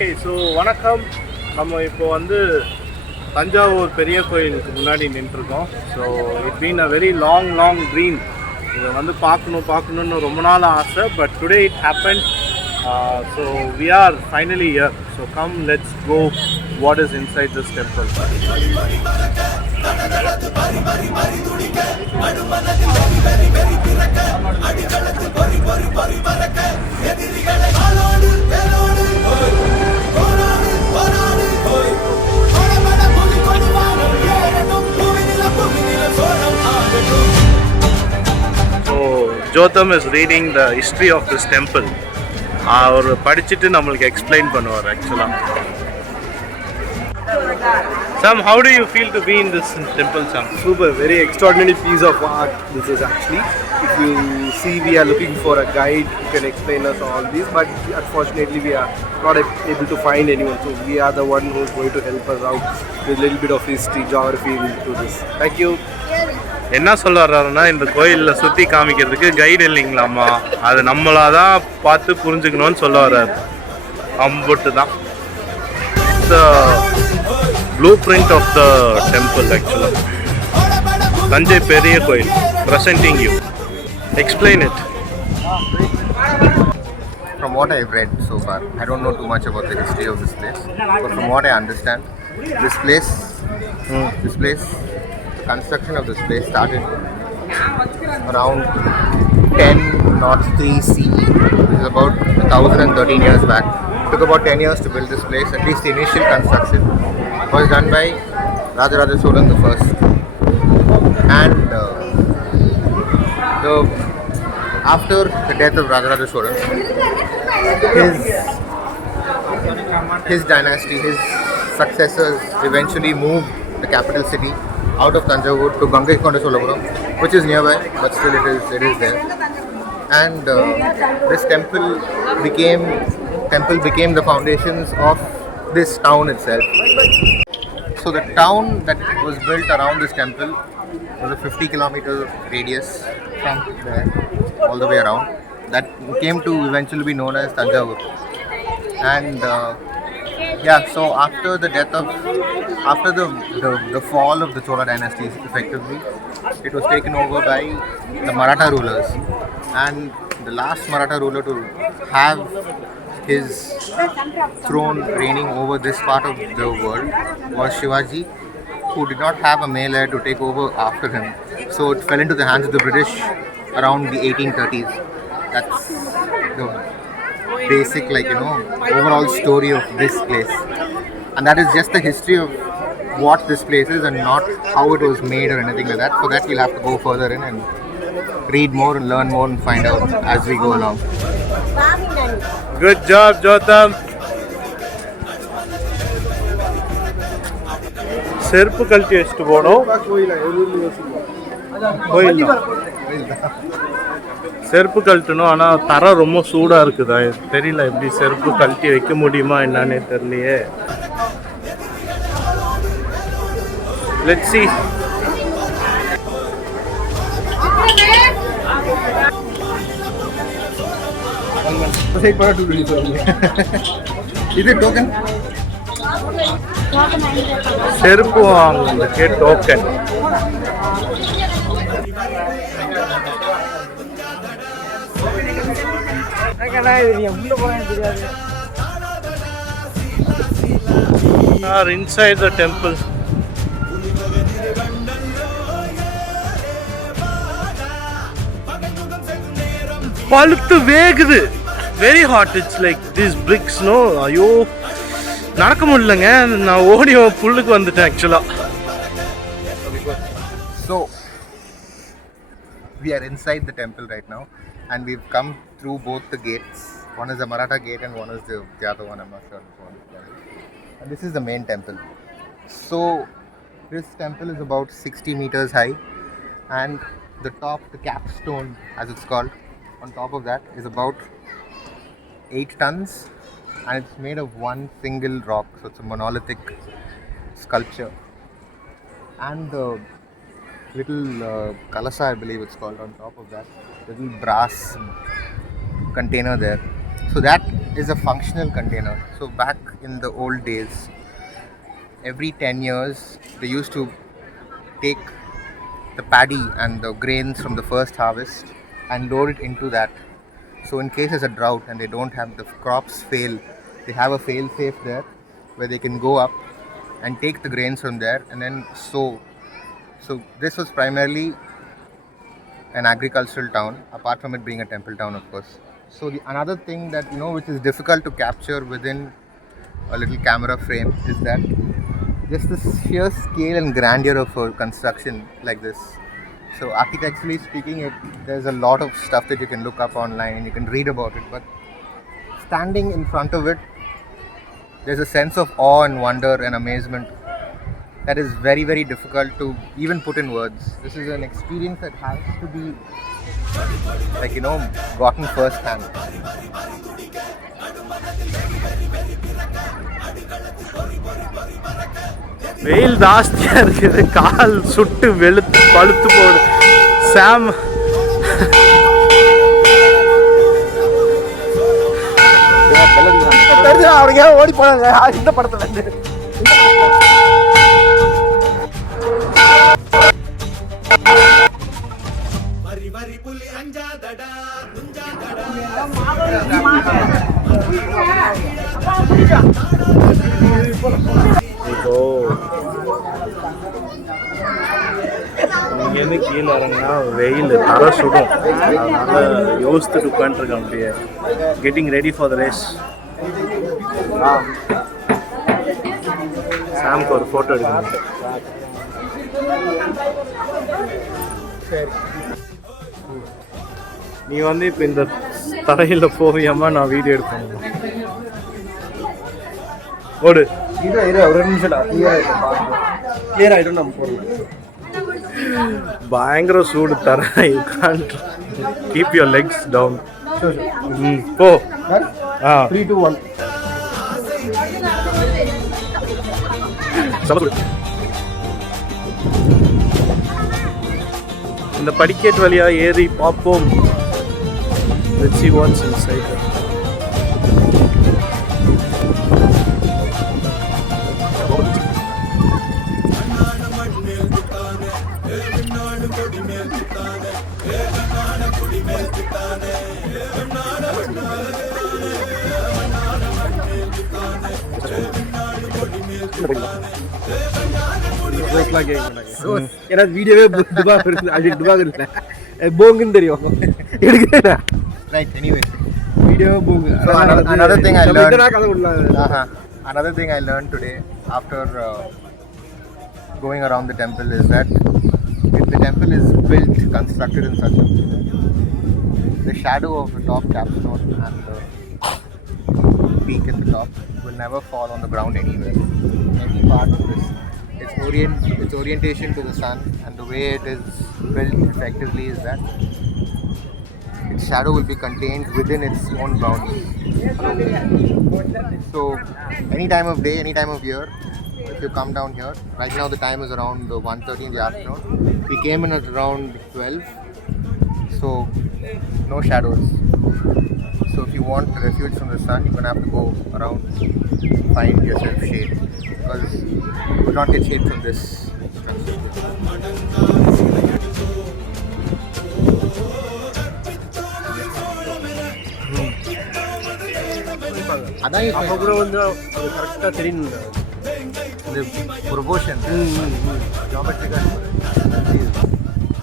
Okay, so வணக்கம். நம்ம இப்போ வந்து தஞ்சாவூர் பெரிய கோயிலுக்கு முன்னாடி நின்றுருக்கோம். So it been a very long dream. இதை வந்து பார்க்கணுன்னு ரொம்ப நாள் ஆசை. But today it happen. So we are finally here. So come let's go what is inside this temple. Jotham is reading the history of this temple. அவர் படிச்சுட்டு நம்மளுக்கு explain பண்ணுவார் ஆக்சுவலாக. Sam, how do you feel to be in this temple, Sam? Super, very extraordinary piece of art this is actually. If you see, we are looking for a guide who can explain us all this, but unfortunately we are not able to find anyone. So we are the one who is going to help us out with a little bit of history, geography into this. Thank you. என்ன சொல்ல வர்றாருன்னா, இந்த கோயிலில் சுற்றி காமிக்கிறதுக்கு guide இல்லைங்களாம்மா, அது நம்மளாக தான் பார்த்து புரிஞ்சுக்கணும்னு சொல்ல வர்றாரு. அம்புட்டு தான் the blueprint of the temple actually. Thanjai Periya Koil presenting you. Explain it. From what I've read so far, I don't know too much about the history of this place, but from what I understand, this place, construction of this place started around 1003 CE. It is about 1013 years back. It took about 10 years to build this place. At least the initial construction was done by Rajaraja Cholan the first. And after the death of Rajaraja Cholan, his dynasty, his successors eventually moved the capital city out of Thanjavur to Gangaikonda Solapuram, which is nearby, but still it is there. And this temple became the foundations of this town itself. So the town that was built around this temple was a 50-kilometer radius from there all the way around. That came to eventually be known as Thanjavur. And so after the fall of the Chola dynasty, effectively, it was taken over by the Maratha rulers. And the last Maratha ruler to have his throne reigning over this part of the world was Shivaji, who did not have a male heir to take over after him. So it fell into the hands of the British around the 1830s. That's the basic, overall story of this place. And that is just the history of what this place is and not how it was made or anything like that. For that, we'll have to go further in and read more and learn more and find out as we go along. Good job, Jotham. செருப்பு கழட்டி வச்சுட்டு போனோம். கோயில் செருப்பு கழட்டணும், ஆனால் தரை ரொம்ப சூடாக இருக்குதா தெரியல. எப்படி செருப்பு கழட்டி வைக்க முடியுமா என்னன்னே தெரியலையே. Let's see. இது டோக்கன் செருப்பு வாங்குறதுக்கு token. Are inside the temple. பழுத்து வேகுது. Very hot. It's like this bricks. No, ஐயோ நடக்க முடியலங்க. நான் ஓடி புல்லுக்கு வந்துட்டேன் ஆக்சுவலா. So we are inside the temple right now, and we've come through both the gates. One is the Maratha gate and one is the other one. I'm not sure which one is that. And this is the main temple. So this temple is about 60 meters high, and the capstone, as it's called, on top of that is about 8 tons, and it's made of one single rock, so it's a monolithic sculpture. And the little kalasa, I believe it's called, on top of that little brass container there So that is a functional container. So back in the old days, every 10 years they used to take the paddy and the grains from the first harvest and load it into that. So in case there's a drought and they don't have the crops fail, they have a fail safe there where they can go up and take the grains from there and then sow. So this was primarily an agricultural town, apart from it being a temple town, of course. So another thing that which is difficult to capture within a little camera frame, is that just the sheer scale and grandeur of a construction like this. So architecturally speaking, there's a lot of stuff that you can look up online and you can read about it, but standing in front of it, there's a sense of awe and wonder and amazement that is very, very difficult to even put in words. This is an experience that has to be gotten firsthand. வெயில் ஜாஸ்தியா இருக்குது, கால் சுட்டு வெளுத்து பழுத்து போகுது. சாம் அவனுக்கு ஓடி போனாங்க இந்த படத்துல இருந்து. இப்போ இங்கேருந்து கீழே இறங்கினா வெயில் தர சுடும். அதனால யோசித்துட்டு உட்காந்துருக்கேன் அப்படியே. Getting ready for the race. சாம்க்கு ஒரு ஃபோட்டோ எடுக்கணும். நீ வந்து இப்போ இந்த தரையில் போவியாமா, நான் வீடியோ எடுப்பேன். ஓடு. ஒரு நிமிஷம் கிளியர் ஆகிடும். நம்ம போகிறோம். பயங்கர சூடு தர. You can't keep your legs down. போ. 3, 2, 1. இந்த படிக்கட்டு வழியா ஏறி பார்ப்போம். Let's see what's inside. ஏன்னா வீடியோவே டுபாக் இல்லை, போங்குன்னு தெரியும். எடுக்கிறேன். Right, anyway. வீடியோ போங்கு. So another thing I learned today after going around the temple is that if the temple is constructed in such a way that the shadow of the top capstone and the peak at the top will never fall on the ground anywhere. Any part of this, its orientation to the sun and the way it is built effectively is that its shadow will be contained within its own boundaries. So any time of day, any time of year, if you come down here, right now the time is around 1:30 in the afternoon. We came in at around 12, so no shadows. So if you want refuge from the sun, you're going to have to go around, find yourself shade, because you will not get shade from this structure. அப்போ கூட வந்து அது கரெக்டாக தெரியும். The proportion, geometrical.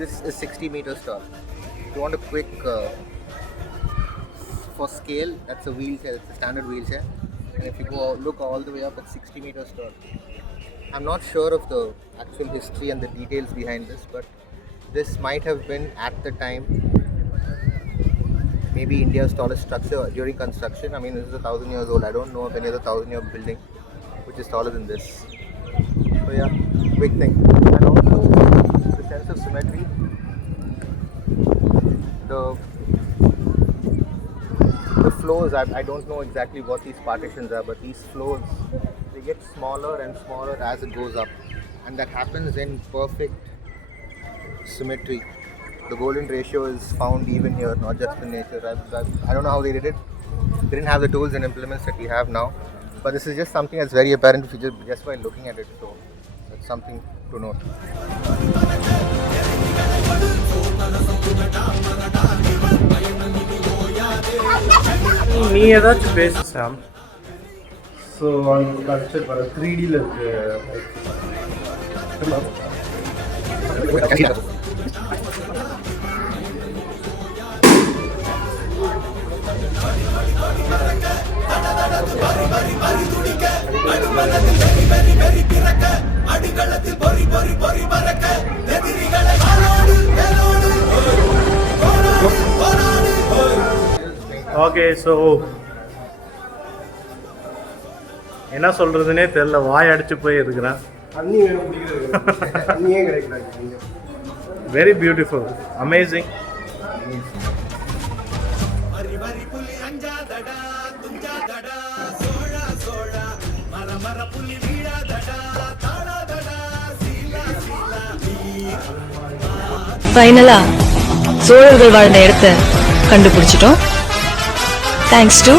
This is 60 meters tall. If you want a quick, for scale, that's a wheelchair, it's a standard wheelchair. And if you look all the way up, it's 60 meters tall. I'm not sure of the actual history and the details behind this, but this might have been at the time maybe India's tallest structure during construction. I mean, this is 1,000 years old. I don't know of any other 1,000-year building which is taller than this. So yeah, big thing. And also the sense of symmetry. The floors, I don't know exactly what these partitions are, but these floors, they get smaller and smaller as it goes up, and that happens in perfect symmetry. The golden ratio is found even here, not just in nature. I don't know how they did it, They didn't have the tools and implements that we have now. But this is just something that's very apparent if you just by looking at it. So that's something to note. நீ ஏதாச்சும் பேசு சாம். So on culture for 3D Okay, so என்ன சொல்றதுனே தெரியல, வாய் அடிச்சு போய் இருக்கிறேன். தண்ணி வேணும் குடிக்கிறது. தண்ணியே கிடைக்கல. Very beautiful, amazing. ஃபைனலா சோழர்கள் வாழ்ந்த இடத்தை கண்டுபிடிச்சிட்டோம். Thanks to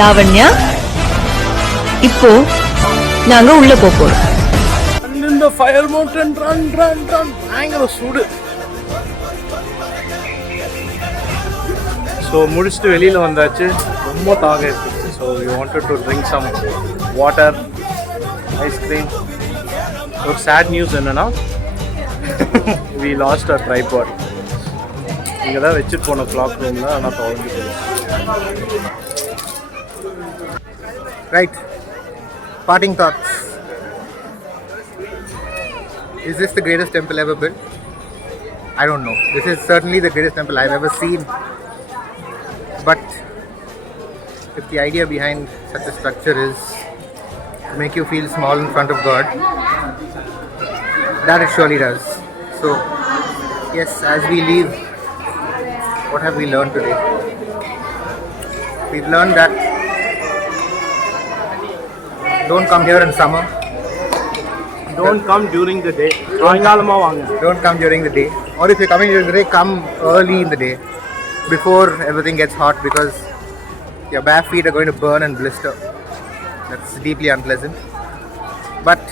Lavanya. இப்போ நாங்க உள்ள போறோம். இந்த fire mountain run run run பயங்கர சூடு. ஸோ முடிச்சுட்டு வெளியில் வந்தாச்சு, ரொம்ப தாக இருக்குது. So we wanted to drink some water, ice cream. ஒரு சேட் நியூஸ் என்னென்னா வி லாஸ்ட் அ ட்ரைபாட். இங்கே தான் வச்சுட்டு போன கிளாக் ரூமில், ஆனால் தொலைஞ்சு போயிடுச்சு. Right. Parting thoughts. Is this the greatest temple ever built? I don't know. This is certainly the greatest temple I've ever seen. But if the idea behind such a structure is to make you feel small in front of God, that it surely does. So, yes, as we leave, what have we learned today? We've learned that don't come here in summer. Don't come during the day. சாயங்காலமாக வாங்க. Don't come during the day. Or if you're coming during the day, come early in the day before everything gets hot, because your bare feet are going to burn and blister. That's deeply unpleasant. But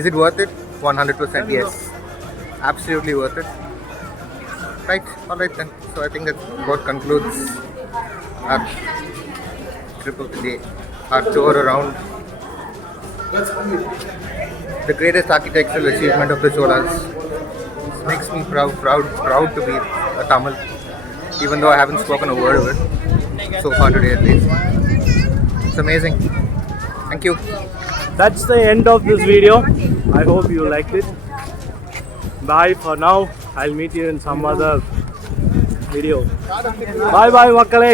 is it worth it? 100% yes. Absolutely worth it. Right, alright then. So I think that what concludes our trip of the day, our tour around the greatest architectural achievement of the Cholas. It makes me proud to be a Tamil, even though I haven't spoken a word of it so far today at least. It's amazing. Thank you. That's the end of this video. I hope you liked it. Bye for now. I'll meet you in some other video. Bye bye, Makkale.